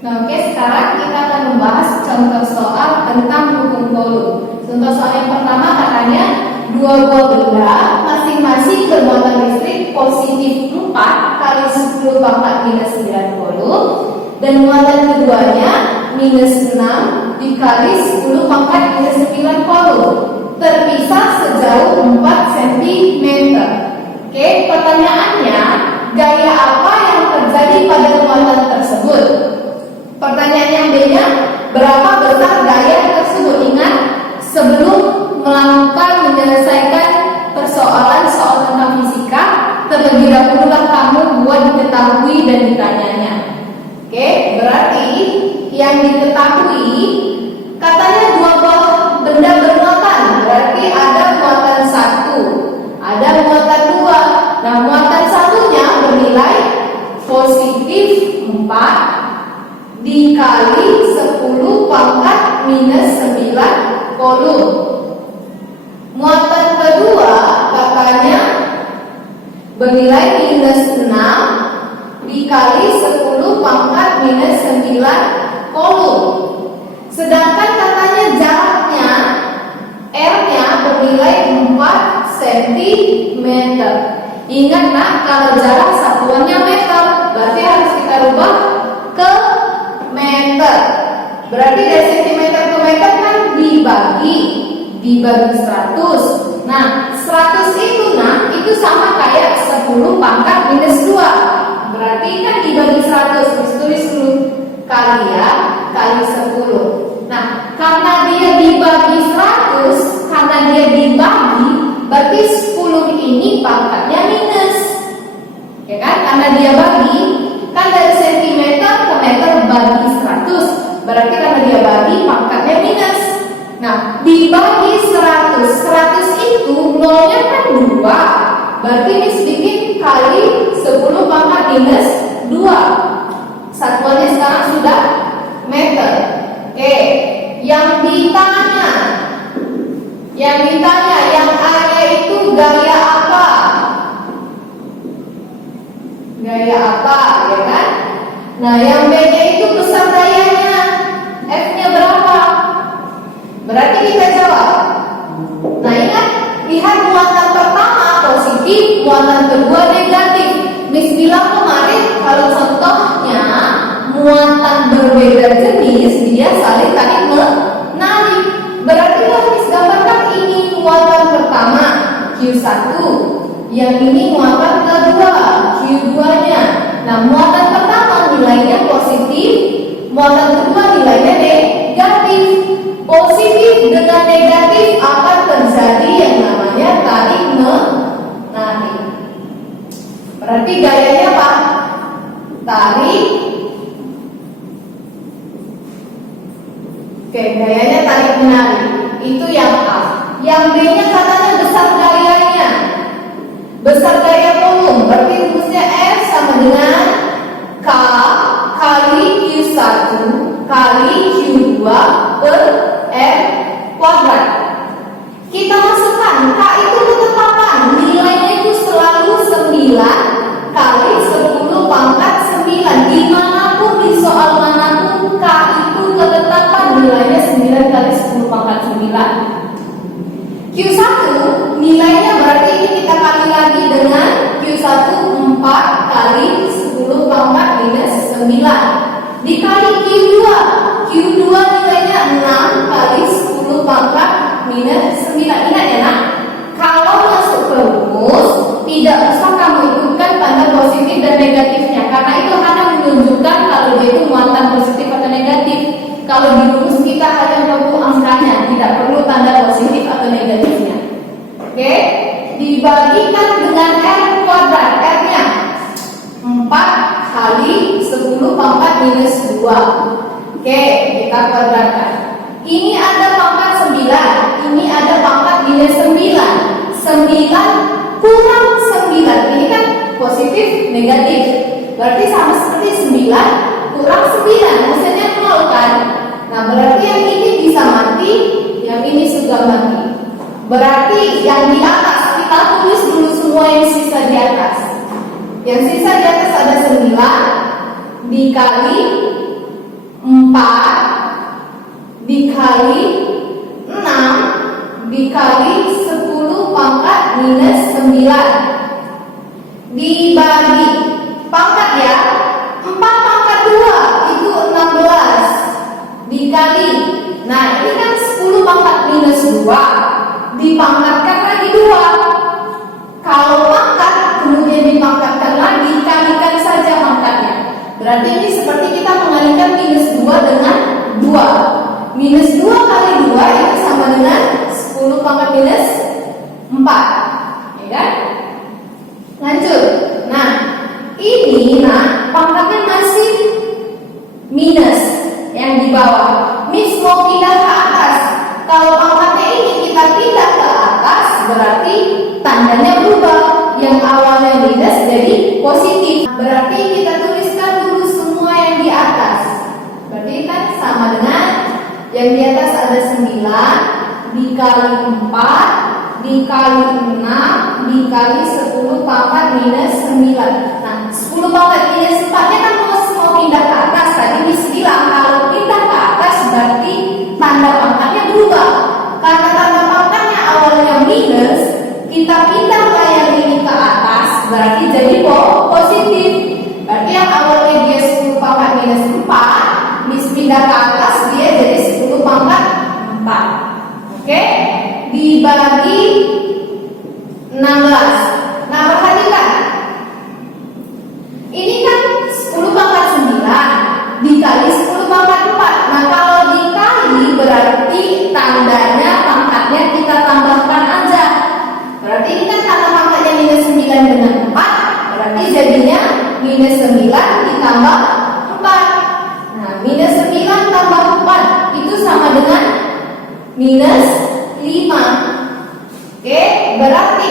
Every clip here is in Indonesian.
Nah, oke, sekarang kita akan membahas contoh soal tentang hukum Coulomb. Contoh soal yang pertama katanya dua buah benda masing-masing bermuatan listrik positif 4 kali 10 pangkat minus 9 Coulomb dan muatan keduanya minus 6 dikali 10 pangkat minus 9 Coulomb terpisah sejauh 4 cm. Oke, pertanyaannya, gaya apa yang terjadi pada muatan tersebut? Pertanyaan yang B-nya, berapa besar gaya tersebut? Ingat, sebelum menyelesaikan persoalan soal tentang fisika, terlebih dahululah kamu buat diketahui dan ditanyanya. Oke, berarti yang diketahui katanya dua buah benda bermuatan, berarti ada muatan 1, ada muatan 2. Nah, muatan satunya bernilai positif 4 dikali 10 pangkat minus 9 Coulomb. Muatan kedua katanya bernilai minus 6 dikali 10 pangkat minus 9 Coulomb. Sedangkan katanya jaraknya R-nya bernilai 4 cm. Ingat nak, kalau jarak satuannya meter, berarti harus kita rubah ke meter. Berarti dari centimeter ke meter kan dibagi 100. Nah, 100 itu itu sama kayak 10 pangkat minus 2. Berarti kan dibagi 100, tulis dulu kali ya, kali 10. Nah, karena dia dibagi 100, karena dia dibagi, berarti 10 ini pangkatnya minus. Ya kan? Karena dia bagi, kan dari centimeter ke meter bagi 100, berarti karena dia bagi pangkatnya minus. Nah, dibagi 100 itu nolnya kan 2, berarti ini sedikit kali 10 pangkat minus 2. Satuannya sekarang sudah meter. Oke, yang ditanya yang A-nya itu gaya apa? Gaya apa, ya kan? Nah, yang B-nya itu besar gayanya, F-nya berapa? Berarti kita jawab. Nah, ingat, lihat muatan pertama positif, muatan kedua negatif. Miss bilang kemarin kalau contohnya muatan berbeda jenis, dia saling tarik menarik. Berarti Miss gambarkan ini muatan pertama Q1, yang ini muatan kedua Q2-nya. Nah, muatan pertama nilainya positif, muatan kedua nilainya negatif. Positif dengan negatif akan terjadi yang namanya tarik menarik. Berarti gayanya apa? Tarik. Oke, gayanya tarik menarik. Itu yang A. Yang B-nya katanya besar gayanya. Besar gaya Coulomb, berarti rumusnya F sama dengan K kali Q1 kali Q2 per R kuadrat. Kita masukkan K itu ketetapan, nilainya itu selalu 9 kali 10 pangkat 9. Dimanapun di soal manapun K itu ketetapan, nilainya 9 kali 10 pangkat 9. Q1 nilainya berarti ini kita kali lagi dengan Q1 4 kali 10 pangkat minus 9 dikali Q2. Q2 nilainya 6 kali 10 pangkat minus 9. Ingat ya nak, kalau masuk ke rumus tidak usah kamu ikutkan tanda positif dan negatifnya, karena itu hanya menunjukkan kalau dia itu muatan positif atau negatif. Kalau di rumus kita hanya perlu angkanya, tidak perlu tanda positif atau negatifnya. Oke, dibagikan dengan R kuadrat. R-nya 4 kali 10 pangkat minus 2. Oke, kita kuadratkan. Ini ada pangkat 9, ini ada pangkat minus 9. 9 kurang 9, ini kan positif negatif, berarti sama seperti 9 kurang 9, maksudnya 0 kan. Nah, berarti yang ini bisa mati, yang ini sudah mati. Berarti yang di atas kita tulis dulu semua yang sisa di atas. Yang sisa di atas ada 9 dikali 4 dikali 6 dikali 10 pangkat minus 9 dibagi pangkat ya, 4 pangkat 2 itu 16 dikali, nah ini kan 10 pangkat minus 2 dipangkatkan lagi 2. Kalau pangkat kemudian dipangkatkan lagi, kalikan saja pangkatnya. Berarti ini seperti kita mengalikan minus 2 dengan 2. Minus 2 kali 2 itu sama dengan 10 pangkat minus 4, ya kan? Lanjut. Nah, ini pangkatnya masih minus yang di bawah. Miss mau pindah ke atas. Kalau pangkatnya ini kita pindah ke atas, berarti tandanya berubah. Yang awalnya minus jadi positif. Berarti kita tuliskan dulu semua yang di atas. Berarti kan sama dengan yang di atas ada 9 dikali 4 dikali 6 dikali 10 pangkat minus 9. Nah, 10 pangkat minus 4 nya kan mau pindah ke atas. Tadi Miss bilang kalau pindah ke atas berarti tanda pangkatnya berubah. Karena tanda pangkatnya awalnya minus, kita pindah yang ini ke atas berarti jadi positif. Berarti yang awalnya dia 10 pangkat minus 4, Miss pindah ke atas dia jadi 10 pangkat 4. Oke? Dibagi 16. Nah, perhatikan. Ini kan 10 pangkat 9 dikali 10 pangkat 4. Nah, kalau dikali berarti tandanya pangkatnya kita tambahkan aja. Berarti ini kan tanda pangkatnya minus 9 dengan 4, berarti jadinya minus 9 ditambah 4. Nah, minus 9 tambah 4 itu sama dengan minus 5. Oke, berarti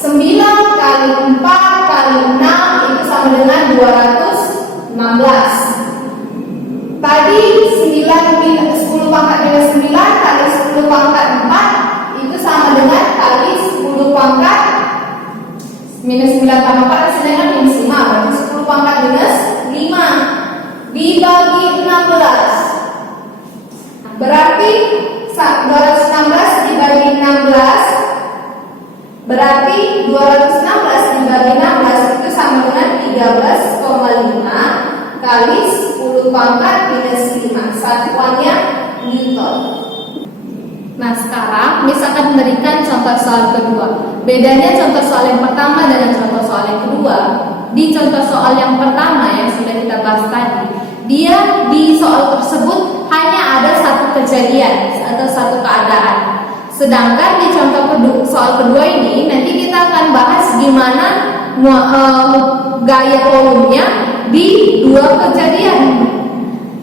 9 kali 4 kali 6 itu sama dengan 216. Tadi 10 pangkat minus 9 kali 10 pangkat 4 itu sama dengan kali 10 pangkat minus 9 tambah 4 hasilnya kan minus 5. Berarti 10 pangkat minus 5 dibagi 16. Berarti 216 dibagi 16 berarti 216 dibagi 16 itu sama dengan 13,5 kali 10 pangkat minus 5. Satuannya Newton. Nah, sekarang Miss akan memberikan contoh soal kedua. Bedanya contoh soal yang pertama dengan contoh soal yang kedua. Di contoh soal yang pertama yang sudah kita bahas tadi, dia di soal tersebut hanya ada satu kejadian atau satu keadaan. Sedangkan di contoh soal kedua ini nanti kita akan bahas gimana gaya volumenya di dua kejadian.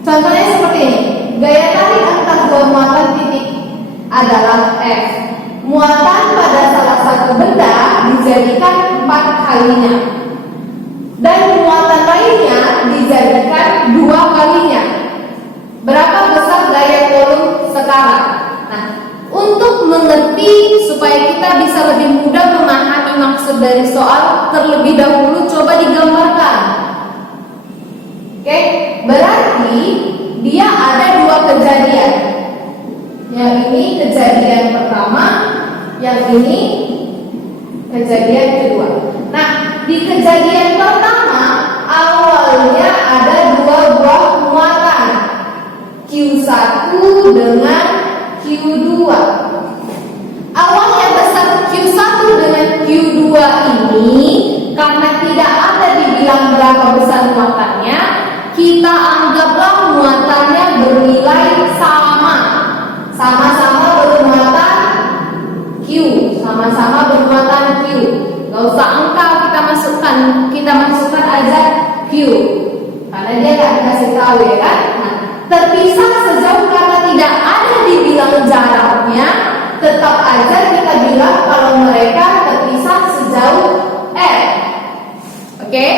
Contohnya seperti ini. Gaya tarik antar dua muatan titik adalah F. Muatan pada salah satu benda dijadikan 4 kalinya dan muatan lainnya dijadikan 2 kalinya. Berapa besar gaya volume sekarang? Nah, untuk mengerti supaya kita bisa lebih mudah memahami maksud dari soal, terlebih dahulu coba digambarkan. Oke, berarti dia ada 2 kejadian. Yang ini kejadian pertama, yang ini kejadian kedua. Nah, di kejadian pertama awalnya ada 2 buah muatan, Q1 dengan Q2. Awalnya besar Q1 dengan Q2 ini karena tidak ada dibilang berapa besar muatannya, kita anggaplah muatannya bernilai sama-sama bermuatan Q, sama-sama bermuatan Q. Gak usah angka kita masukkan aja Q, karena dia gak dikasih tahu ya kan. Nah, terpisah sejauh karena tidak ada dibilang jaraknya, tetap aja kita bilang kalau mereka terpisah sejauh R. Oke?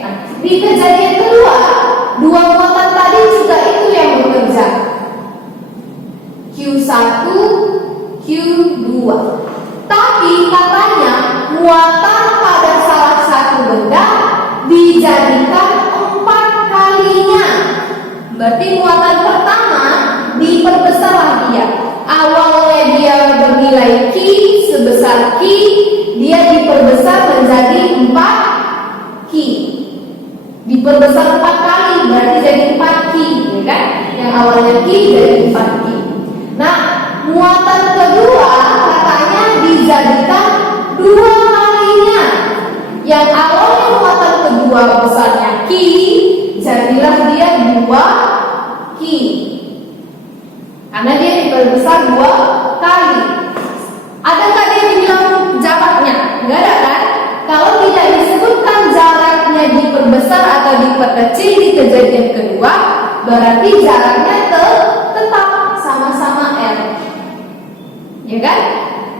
Nah, di kejadian kedua, 2 muatan tadi juga itu yang bekerja, Q1, Q2. Tapi katanya muatan pada salah satu benda dijadikan 4 kalinya. Berarti muatan pertama diperbesarlah dia. Awalnya dia bernilai Q sebesar Q, dia diperbesar menjadi 4Q. Diperbesar 4 kali berarti jadi 4Q, ya kan? Yang awalnya Q jadi 4Q. Nah, muatan kedua katanya dijadikan 2 kalinya. Yang awalnya muatan kedua besarnya Q, jadilah dia 2Q. Karena dia diperbesar 2 kali. Adakah dia dibilang jaraknya? Enggak ada kan? Kalau tidak disebutkan jaraknya diperbesar atau diperkecil di kejadian kedua, berarti jaraknya tetap sama-sama R. Ya kan?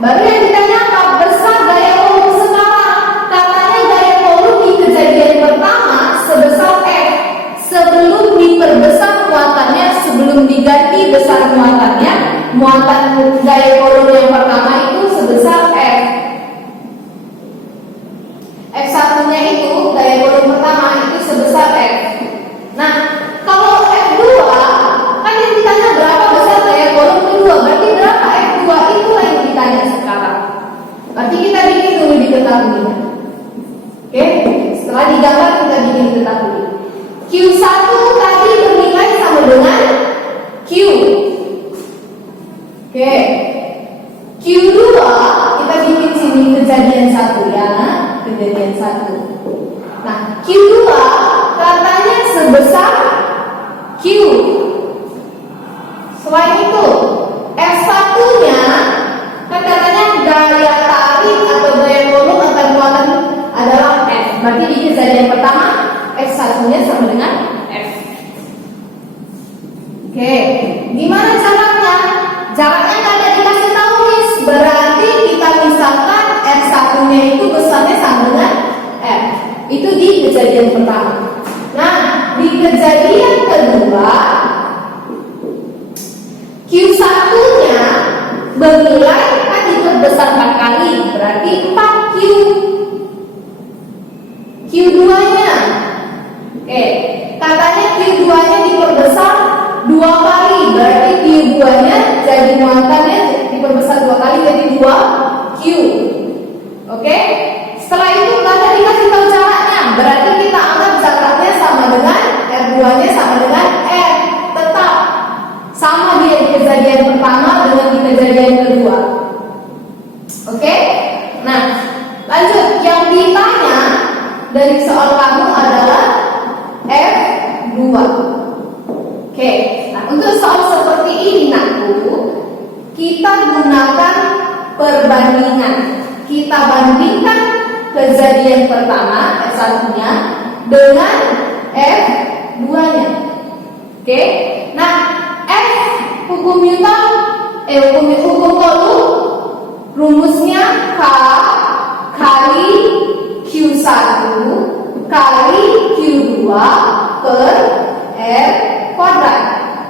Baru yang ditanya apa? Besar gaya volume sekarang. Katanya gaya volume di kejadian pertama sebesar F. Sebelum diperbesar muatannya, sebelum diganti besar muatannya, muatan gaya volume yang pertama itu sebesar F. F1-nya itu gaya volume pertama itu sebesar F. Nah, kalau F2 kan yang ditanya berapa besar gaya volume kedua, berarti berapa F2 itulah yang ditanya sekarang. Berarti kita bikin dulu diketahui. Oke, setelah digambar kita bikin diketahui. Q1 tadi bernilai sama dengan Q. Oke. Q2 kita bikin sini kejadian 1 ya. Kejadian 1. Nah, Q2 katanya sebesar Q. Selain itu, F1-nya kan katanya gaya tarik atau gaya volume atau muatan adalah F. Berarti di kejadian pertama F1-nya sama dengan F. Oke, gimana jaraknya? Jaraknya nggak ada dikasih tahu, Miss. Berarti kita misalkan R1-nya itu besarnya sama dengan F. Itu di kejadian pertama. Nah, di kejadian kedua, Q1-nya bernilai kan diperbesar 4 kali, berarti 4Q. Q2-nya, oke, katanya Q2-nya diperbesar 2 kali, berarti Q2-nya jadi muatannya diperbesar 2 kali jadi 2Q. Oke, setelah itu kita dikasih tahu jaraknya, berarti kita anggap jaraknya sama dengan R2-nya sama dengan R. Tetap sama dia di kejadian pertama dengan di kejadian kedua. Oke, nah lanjut, yang ditanya dari soal kamu adalah F2. Oke, nah untuk soal seperti ini nakku, kita gunakan perbandingan. Kita bandingkan kejadian pertama F1-nya dengan F2-nya. Oke, nah F hukum Newton, hukum Coulomb, rumusnya K kali Q1 kali Q2 per R kuadrat.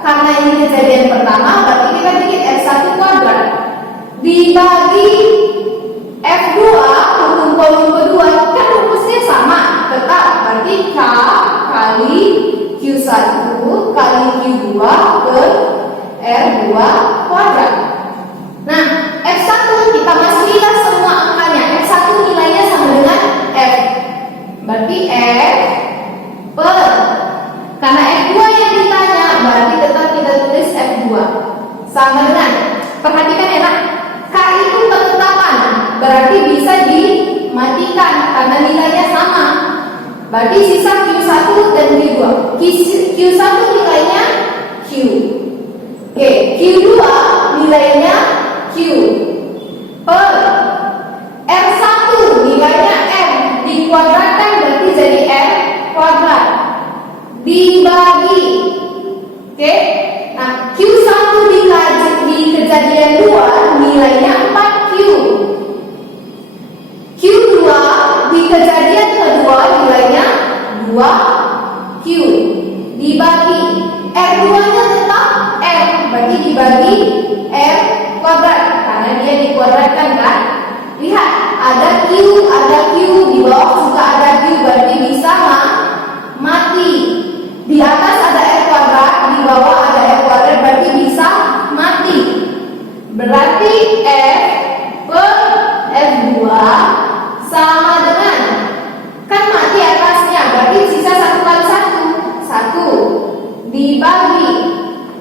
Karena ini kejadian pertama, berarti kita bikin F1 kuadrat dibagi F2 hukum Coulomb kedua, kan rumusnya sama, tetap berarti K kali Q1 kali Q2 per R2 kuadrat. Nah, F1 kita masih lihat semua angkanya. F1 nilainya sama dengan F, berarti F per, karena F2 yang ditanya, berarti tetap kita tulis F2 sama dengan, perhatikan ya nak, K itu ketetapan, berarti bisa dimatikan karena nilainya sama. Berarti sisa Q1 dan Q2. Q1 nilainya Q. Oke, Q2 nilainya Q per R1 nilainya R, dikuadratkan berarti jadi R kuadrat dibagi. Oke, nah Q1 di kejadian 2 nilainya 4Q. Q2 di kejadian kedua nilainya 2Q dibagi R2-nya tetap R, berarti dibagi R kuadrat karena dia dikuadratkan kan. Lihat, ada Q, di bawah juga ada Q, berarti bisa mati. Di atas ada R kuadrat, dibagi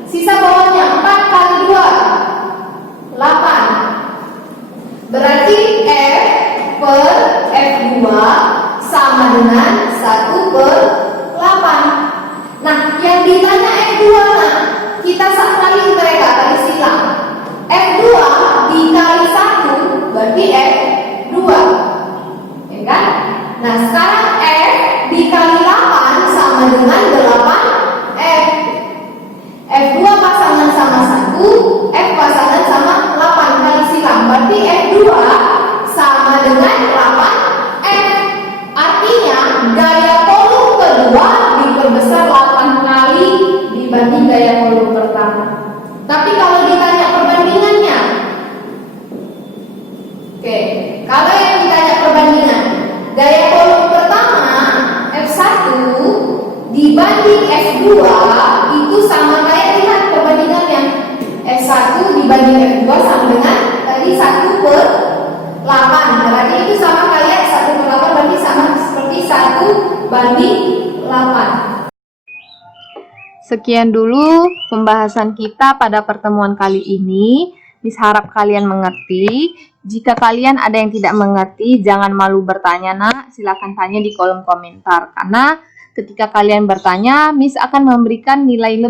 sisa bawahnya 4 kali 2 8. Berarti F per F2 sama dengan 1 per 8. Nah, yang ditanya F2, nah kita kali mereka kali silang. F2 dikali 1 berarti F2, ya kan? Nah, sekarang F dikali 8 sama dengan 8F. F2 pasangan sama 1, F pasangan sama 8 kali silang. Berarti F2 sama dengan 8F. Artinya gaya kolom kedua diperbesar 8 kali dibanding gaya kolom pertama. Tapi kalau ditanya perbandingannya, oke, kalau yang ditanya perbandingan, gaya kolom pertama F1 dibanding F2 itu sama kayak, lihat perbandingannya. F1 dibanding F2 sama dengan tadi 1 per 8. Berarti itu sama kayak 1 per 8, berarti sama seperti 1 banding 8. Sekian dulu pembahasan kita pada pertemuan kali ini. Miss harap kalian mengerti. Jika kalian ada yang tidak mengerti, jangan malu bertanya, nak. Silakan tanya di kolom komentar. Karena ketika kalian bertanya, Miss akan memberikan nilai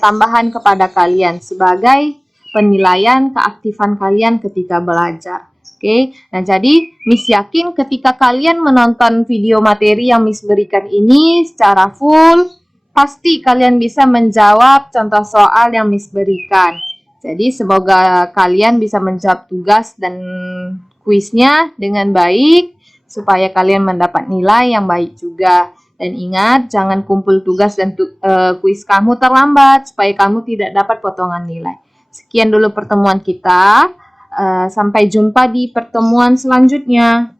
tambahan kepada kalian sebagai penilaian keaktifan kalian ketika belajar. Oke, nah jadi Miss yakin ketika kalian menonton video materi yang Miss berikan ini secara full, pasti kalian bisa menjawab contoh soal yang Miss berikan. Jadi semoga kalian bisa menjawab tugas dan kuisnya dengan baik supaya kalian mendapat nilai yang baik juga. Dan ingat, jangan kumpul tugas dan kuis kamu terlambat supaya kamu tidak dapat potongan nilai. Sekian dulu pertemuan kita. Sampai jumpa di pertemuan selanjutnya.